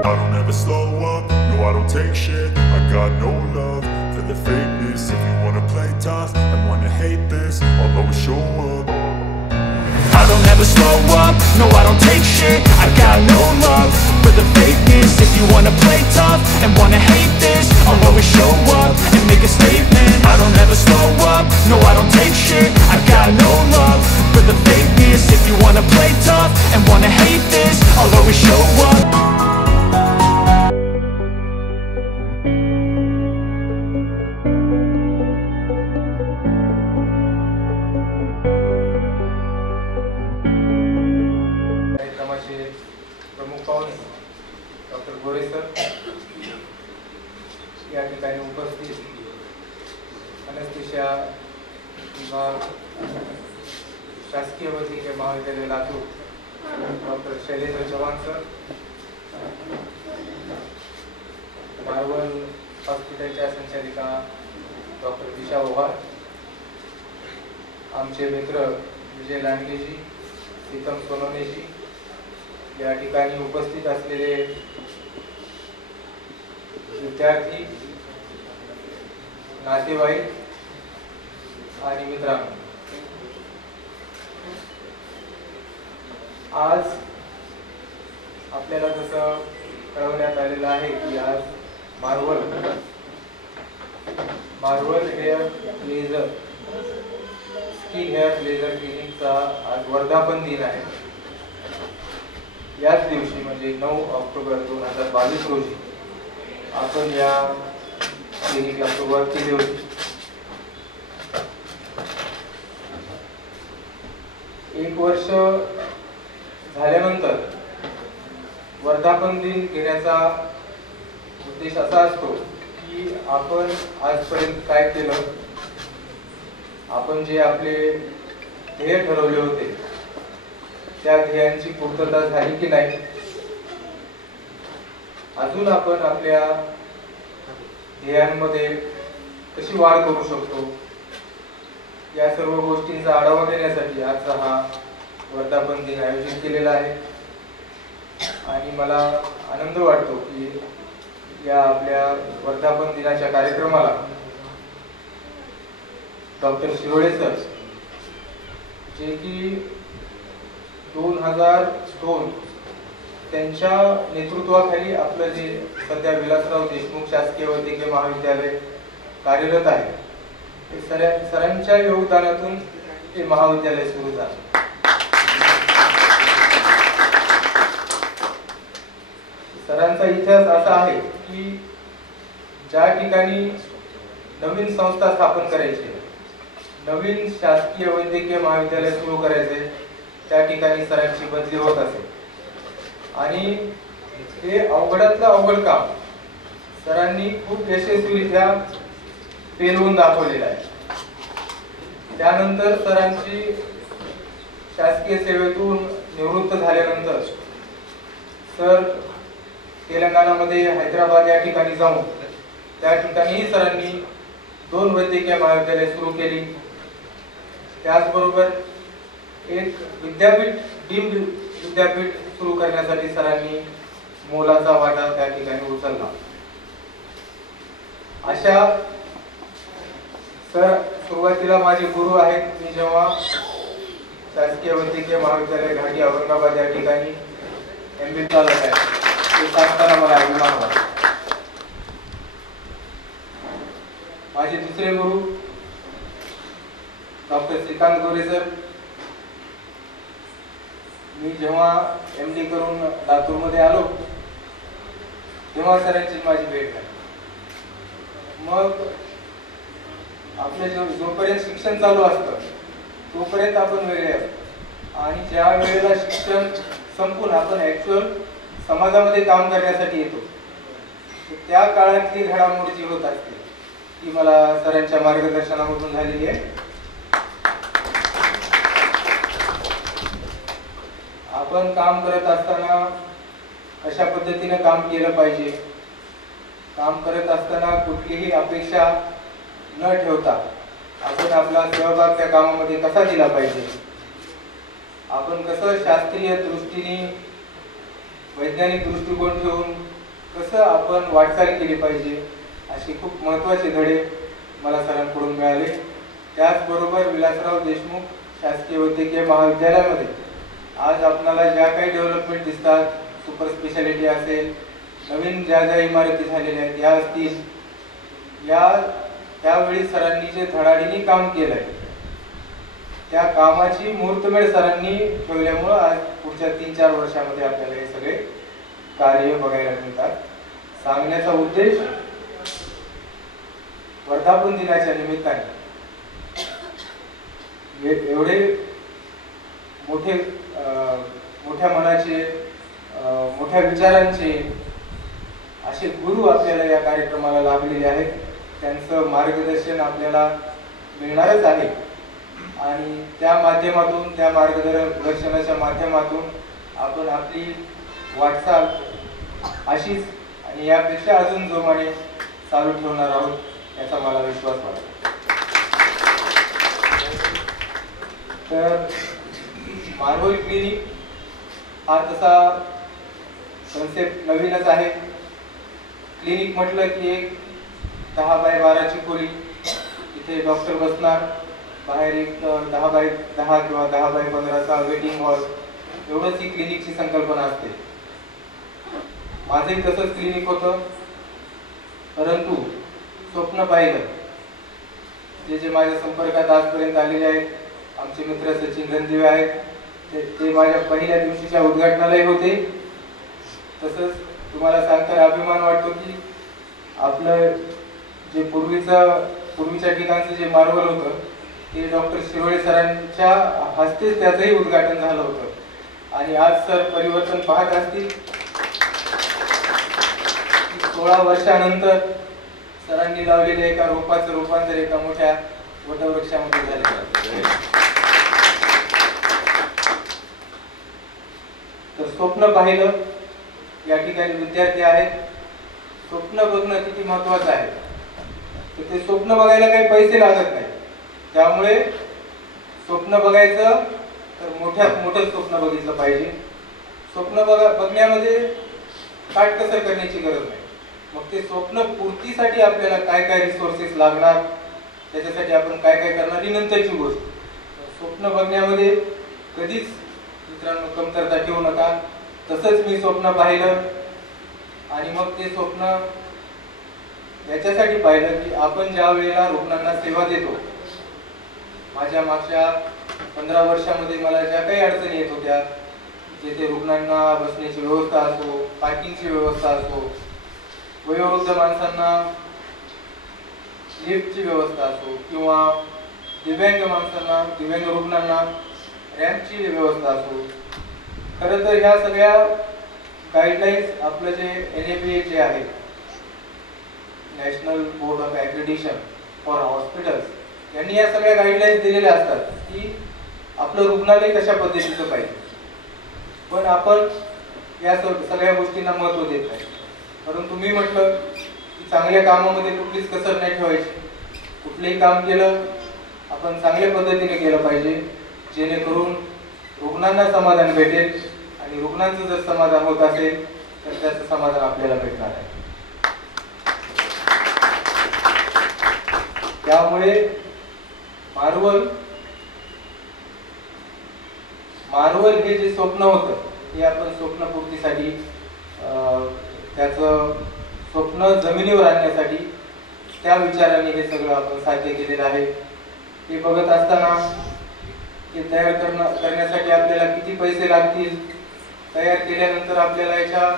I don't ever slow up, no I don't take shit. I got no love for the fakeness. If you wanna play tough and wanna hate this, I'll always show up. I don't ever slow up, no I don't take shit. I got no love for the fakeness. If you wanna play tough and wanna hate this, I'll always show up and make a statement. I don't ever slow up, no I don't take shit. I got no love for the fakeness. If you wanna play tough and wanna hate this, I'll always show up. प्रमुख पाहुणे doctor गोरे sir या ठिकाणी उपस्थित, anaesthesia विभाग शासकीय वैद्यकीय महाविद्यालय Latur doctor Shailendra Chavan sir, Marvel हॉस्पिटलच्या संचालिका डॉक्टर दिशा ओव्हाळ, आमचे मित्र विजय लांडगेजी, प्रीतम सोनवणेजी, या ठिकाणी उपस्थित असलेले विद्यार्थी, नातेवाईक आणि मित्रांनो, आज आपल्याला जसं कळवण्यात आलेलं आहे की आज Marvel hair laser skin hair laser क्लिनिकचा आज वर्धापन दिन आहे. याच दिवशी म्हणजे 9 ऑक्टोबर 2022 रोजी आपण या क्लिनिकला सुरुवात केली होती. एक वर्ष झाल्यानंतर वर्धापन दिन घेण्याचा उद्देश असा असतो की आपण आजपर्यंत काय केलं, आपण जे आपले ध्येय ठरवले होते त्या ध्येयांची पूर्तता झाली की नाही, अजून आपण आपल्या ध्येयांमध्ये कशी वाढ करू शकतो, या सर्व गोष्टींचा आढावा घेण्यासाठी आजचा हा वर्धापन दिन आयोजित केलेला आहे. आणि मला आनंद वाटतो की या आपल्या वर्धापन दिनाच्या कार्यक्रमाला डॉक्टर शिरोळे सर, जे की 2002 त्यांच्या नेतृत्वाखाली आपलं जे सध्या विलासराव देशमुख शासकीय वैद्यकीय महाविद्यालय कार्यरत आहे, ते सरांच्या योगदानातून हे महाविद्यालय सुरू झालं. सरांचा इतिहास असा आहे की ज्या ठिकाणी नवीन संस्था स्थापन करायची, नवीन शासकीय वैद्यकीय महाविद्यालय सुरू करायचे, त्या ठिकाणी सरांची बदली होत असे. आणि हे अवघडातलं अवघड काम सरांनी खूप यशस्वीरित्या पेलवून दाखवलेलं आहे. त्यानंतर सरांची शासकीय सेवेतून निवृत्त झाल्यानंतर सर तेलंगणामध्ये हैदराबाद या ठिकाणी जाऊन त्या ठिकाणीही सरांनी 2 वैद्यकीय महाविद्यालय सुरू केली. त्याचबरोबर एक विद्यापीठ, डीम्ड विद्यापीठ सुरू करण्यासाठी सरांनी मोलाचा वाटा त्या ठिकाणी उचलला. अशा सर सुरुवातीला माझे गुरु आहेत. मी जेव्हा शासकीय वैद्यकीय महाविद्यालय घाटी औरंगाबाद या ठिकाणी MBA चालत आहे, ते सांगताना मला अभिमान वाटतो. माझे दुसरे गुरु डॉक्टर श्रीकांत गोरे सर, मी जेव्हा MD करून लातूरमध्ये आलो तेव्हा सरांची माझी भेट झाली. मग आपले जोपर्यंत शिक्षण चालू असतं तोपर्यंत आपण वेगळे असतो, आणि ज्या वेळेला शिक्षण संपून आपण ऍक्च्युअल समाजामध्ये काम करण्यासाठी येतो, त्या काळातली घडामोड जी होत असते ती मला सरांच्या मार्गदर्शनामधून झालेली आहे. आपण काम करत असताना कशा पद्धतीने काम केलं पाहिजे, काम करत असताना कुठलीही अपेक्षा न ठेवता आपण आपला सहभाग त्या कामामध्ये कसा दिला पाहिजे, आपण कसं शास्त्रीय दृष्टीने वैज्ञानिक दृष्टिकोन ठेवून कसं आपण वाटचाल केली पाहिजे असे खूप महत्त्वाचे धडे मला सरांकडून मिळाले. त्याचबरोबर विलासराव देशमुख शासकीय वैद्यकीय महाविद्यालयामध्ये आज आपल्याला ज्या काही डेव्हलपमेंट दिसतात, सुपर स्पेशालिटी असेल, नवीन ज्या ज्या इमारती झालेल्या आहेत या असतील, त्यावेळी सरांनी जे धडाडीने काम केलं आहे त्या कामाची मुहूर्तमेढ सरांनी ठेवल्यामुळं आज पुढच्या 3-4 वर्षामध्ये आपल्याला हे सगळे कार्य बघायला मिळतात. सांगण्याचा उद्देश वर्धापन दिनाच्या निमित्ताने एवढे मोठ्या मनाचे, मोठ्या विचारांचे असे गुरु आपल्याला या कार्यक्रमाला लाभलेले आहेत. त्यांचं मार्गदर्शन आपल्याला मिळणारच आहे आणि त्या माध्यमातून, त्या मार्गदर्शनाच्या माध्यमातून आपण आपली वाटचाल अशीच आणि यापेक्षा अजून जोमाने चालू ठेवणार आहोत याचा मला विश्वास वाटतो. तर मार्वल क्लिनिक हा तसा कन्सेप्ट नवीनच आहे. क्लिनिक म्हटलं की एक 10 बाय 12ची खोली, तिथे डॉक्टर बसणार, बाहेर एक 10 बाय 10 किंवा 10 बाय 15चा वेटिंग हॉल, एवढंच ही क्लिनिकची संकल्पना असते. माझंही तसंच क्लिनिक होतं, परंतु स्वप्न पाहिलं जे माझ्या संपर्कात आजपर्यंत आलेले आहेत, आमचे मित्र सचिन रणदिवे आहेत, ते माझ्या पहिल्या दिवशीच्या उद्घाटनालाही होते. तसंच तुम्हाला सांगताना अभिमान वाटतो की आपलं जे पूर्वीच्या ठिकाणचं जे मार्वल होतं ते डॉक्टर शिरोळे सरांच्या हस्तेच त्याचंही उद्घाटन झालं होतं आणि आज सर परिवर्तन पाहत असतील. 16 वर्षानंतर सरांनी लावलेल्या एका रोपाचं रूपांतर एका मोठ्या वटवृक्षामध्ये झाले. तर स्वप्न पाहिलं, या ठिकाणी विद्यार्थी आहेत, स्वप्न बघणं किती महत्वाचं आहे. तर ते स्वप्न बघायला काही पैसे लागत नाही, त्यामुळे स्वप्न बघायचं तर मोठ्यात मोठं स्वप्न बघितलं पाहिजे. स्वप्न बघण्यामध्ये काटकसर करण्याची गरज नाही. मग ते स्वप्न पूर्तीसाठी आपल्याला काय काय रिसोर्सेस लागणार, त्याच्यासाठी आपण काय काय करणार ही नंतरची गोष्ट. स्वप्न बघण्यामध्ये कधीच मित्रांनो कमतरता ठेवू नका. तसंच मी स्वप्न पाहिलं आणि मग ते स्वप्न याच्यासाठी पाहिलं की आपण ज्या वेळेला रुग्णांना सेवा देतो, माझ्या मागच्या 15 वर्षामध्ये मला ज्या काही अडचणी येत होत्या, जेथे रुग्णांना बसण्याची व्यवस्था असो, पार्किंगची व्यवस्था असो, वयोवृद्ध माणसांना लिफ्टची व्यवस्था असो किंवा दिव्यांग माणसांना, दिव्यांग रुग्णांना रॅम्पची व्यवस्था असो, खरं तर ह्या सगळ्या गाईडलाईन्स आपलं जे NABH जे आहे, national board of accreditation for hospitals, यांनी या सगळ्या गाईडलाईन्स दिलेल्या असतात की आपलं रुग्णालय कशा पद्धतीचं पाहिजे. पण आपण या सगळ्या गोष्टींना महत्त्व देत नाही. परंतु मी म्हटलं की चांगल्या कामामध्ये कुठलीच कसर नाही ठेवायची. कुठलंही काम केलं आपण चांगल्या पद्धतीने केलं पाहिजे, जेणेकरून रुग्णांना समाधान भेटेल आणि रुग्णांचं जर समाधान होत असेल तर त्याचं समाधान आपल्याला भेटणार आहे. त्यामुळे मार्वल हे जे स्वप्न होतं हे आपण स्वप्नपूर्तीसाठी, त्याचं स्वप्न जमिनीवर आणण्यासाठी त्या विचाराने हे सगळं आपण साध्य केलेलं आहे. हे बघत असताना हे तयार करण्यासाठी आपल्याला किती पैसे लागतील, तयार केल्यानंतर आपल्याला याच्या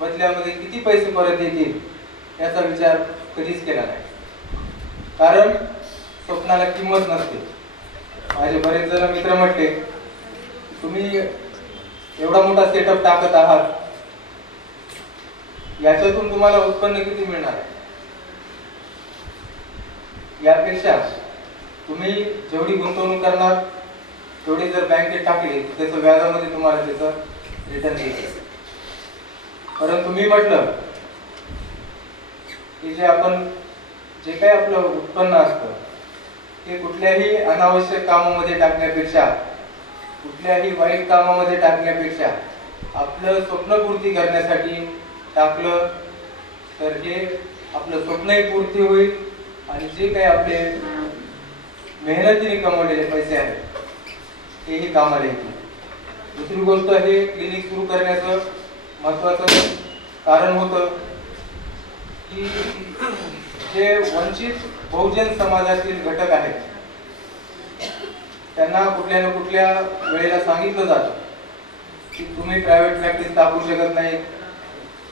बदल्यामध्ये किती पैसे परत येतील याचा विचार कधीच केला नाही. कारण स्वप्नाला किंमत नसते. माझे बरेच जण मित्र म्हटले तुम्ही एवढा मोठा सेटअप टाकत आहात, याच्यातून तुम्हाला उत्पन्न किती मिळणार आहे. यापेक्षा तुम्ही जेवढी गुंतवणूक करणार तेवढी जर बँकेत टाकली त्याचं व्याजामध्ये तुम्हाला त्याचं रिटर्न येईल. परंतु मी म्हटलं की जे काही आपलं उत्पन्न असतं ते कुठल्याही अनावश्यक कामामध्ये टाकण्यापेक्षा, कुठल्याही वाईट कामामध्ये टाकण्यापेक्षा आपलं स्वप्नपूर्ती करण्यासाठी टाकलं तर हे आपलं स्वप्नही पूर्ती होईल आणि जे काही आपले मेहनतीने कमवलेले पैसे आहेत तेही कामाला येतील. दुसरी गोष्ट हे क्लिनिक सुरू करण्याचं महत्त्वाचं कारण होतं की जे वंचित बहुजन समाजातील घटक आहेत त्यांना कुठल्या ना कुठल्या वेळेला सांगितलं जातं की तुम्ही प्रायव्हेट प्रॅक्टिस टाकू शकत नाही,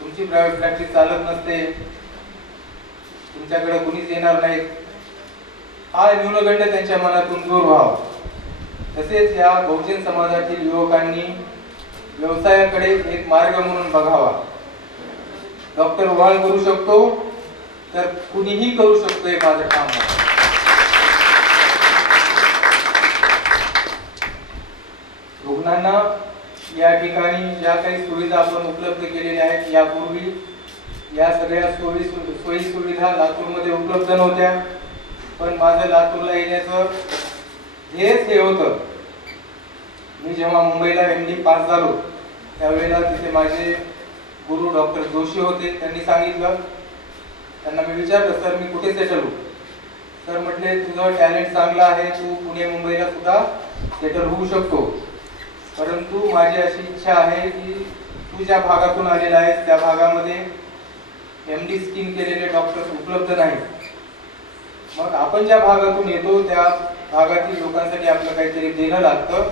तुमची प्रायव्हेट प्रॅक्टिस चालत नसते, तुमच्याकडे कुणीच येणार नाही. हा न्यूनगंड त्यांच्या मनातून दूर व्हावा. तसेच या बहुजन समाजातील युवकांनी व्यवसायाकडे एक मार्ग म्हणून बघावा. डॉक्टर वाळ करू शकतो तर कुणीही करू शकतो हे माझं काम आहे. रुग्णांना या ठिकाणी ज्या काही सुविधा आपण उपलब्ध केलेल्या आहेत यापूर्वी या सगळ्या सोयी सुविधा लातूरमध्ये उपलब्ध नव्हत्या. पण माझं लातूरला येण्याचं हेच हे होतं. मी जेव्हा मुंबईला MD पास झालो त्यावेळेला तिथे माझे गुरु डॉक्टर जोशी होते. त्यांनी सांगितलं, त्यांना मी विचारलं सर मी कुठे सेटल होऊ. सर म्हटले तुझं टॅलेंट चांगलं आहे, तू पुणे मुंबईला सुद्धा सेटल होऊ शकतो, परंतु माझी अशी इच्छा आहे की तू ज्या भागातून आलेला आहेस त्या भागामध्ये MD स्किन केलेले डॉक्टर्स उपलब्ध नाही. मग आपण ज्या भागातून येतो त्या भागातील लोकांसाठी आपलं काहीतरी देणं लागतं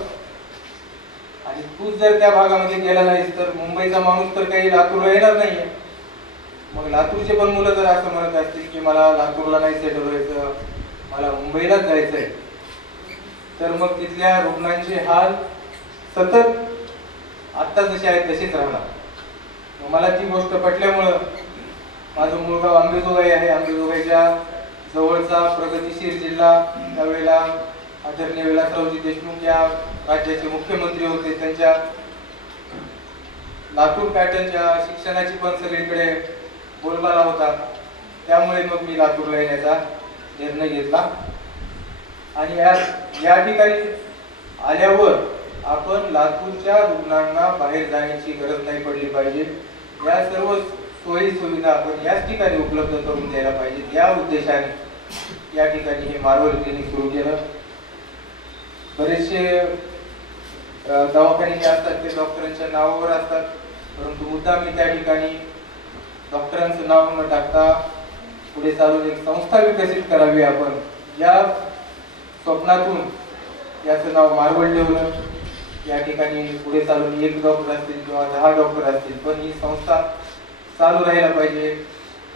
आणि तू जर त्या भागामध्ये गेला नाहीस तर मुंबईचा माणूस तर काही लातूरला येणार नाहीये. मग लातूरचे पण मुलं जर असं म्हणत असतील की मला लातूरला नाही सेटल व्हायचं, मला मुंबईलाच जायचंय, तर मग तिथल्या रुग्णांचे हाल सतत आत्ता जसे आहेत तसेच राहणार. मला ती गोष्ट पटल्यामुळं माझं मूळ गाव आंबेजोगाई आहे. आंबेजोगाईच्या जवळचा प्रगतीशील जिल्हा, त्यावेळेला आदरणीय विलासरावजी देशमुख या राज्याचे मुख्यमंत्री होते, त्यांच्या लातूर पॅटर्नच्या शिक्षणाची पण सगळीकडे बोलबाला होता. त्यामुळे मग मी लातूरला येण्याचा निर्णय घेतला आणि या ठिकाणी आल्यावर आपण लातूरच्या रुग्णांना बाहेर जाण्याची गरज नाही पडली पाहिजे. या सर्व सोयी सुविधा आपण याच ठिकाणी उपलब्ध करून द्यायला पाहिजे. या उद्देशाने या ठिकाणी हे मार्वल क्लिनिक सुरू केलं. बरेचसे दवाखाने जे असतात ते डॉक्टरांच्या नावावर असतात, परंतु मुद्दा मी त्या ठिकाणी डॉक्टरांचं नाव न टाकता पुढे चालून एक संस्था विकसित करावी आपण या स्वप्नातून याचं नाव मार्वल ठेवलं. या ठिकाणी पुढे चालून 1 डॉक्टर असतील किंवा 10 डॉक्टर असतील, पण ही संस्था चालू राहायला पाहिजे.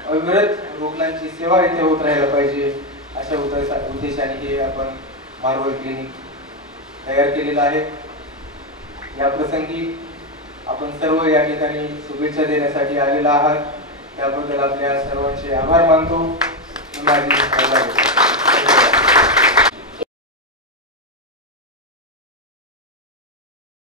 अविरत रुग्णांची सेवा इथे होत राहायला पाहिजे. अशा उद्देशाने हे आपण मार्वल क्लिनिक तयार केलेलं आहे. या प्रसंगी आपण सर्व या ठिकाणी शुभेच्छा देण्यासाठी आलेला आहात, त्याबद्दल आपल्या सर्वांचे आभार मानतो.